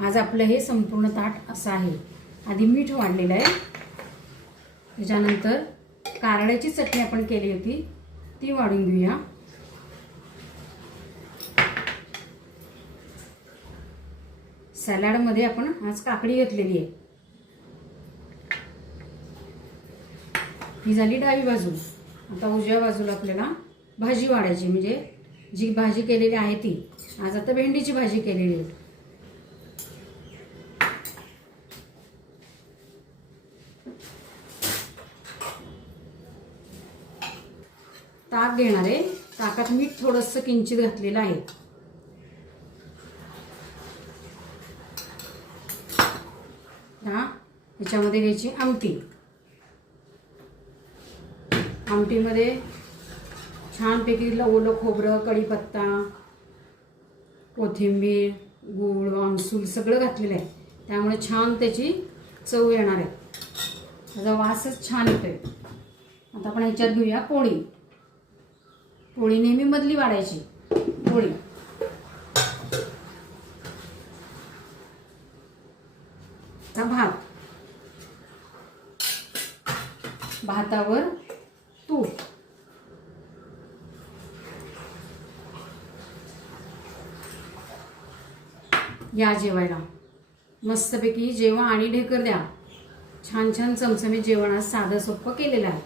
आज आपलं हे संपूर्ण ताट असं आहे. आधी मीठ वाढलेलं आहे. त्याच्यानंतर कारळ्याची चटणी आपण केली होती ती वाढून घेऊया. सॅलडमध्ये आपण आज काकडी घेतलेली आहे. ही झाली डावी बाजू आता उजव्या बाजूला आपल्याला भाजी वाढायची म्हणजे जी भाजी केलेली आहे ती. आज आता भेंडीची भाजी केलेली आहे. ताक घेणार आहे. ताकात मीठ थोडंसं किंचित घातलेलं आहे. याच्यामध्ये घ्यायची आमटी. आमटीमध्ये छानपैकी लवलं खोबरं कढीपत्ता कोथिंबीर गूळ आमसूल सगळं घातलेलं आहे. त्यामुळे छान त्याची चव येणार आहे. त्याचा वासच छान येतोय. आता आपण ह्याच्यात घेऊया पोळी. पोळी नेहमी मधली वाढायची. पोळी. भात. भातावर तूप. या जेवायला. मस्तपैकी जेवा आणि ढेकर द्या. छान छान चमचमीत जेवण आज साधं सोपं केलेलं आहे.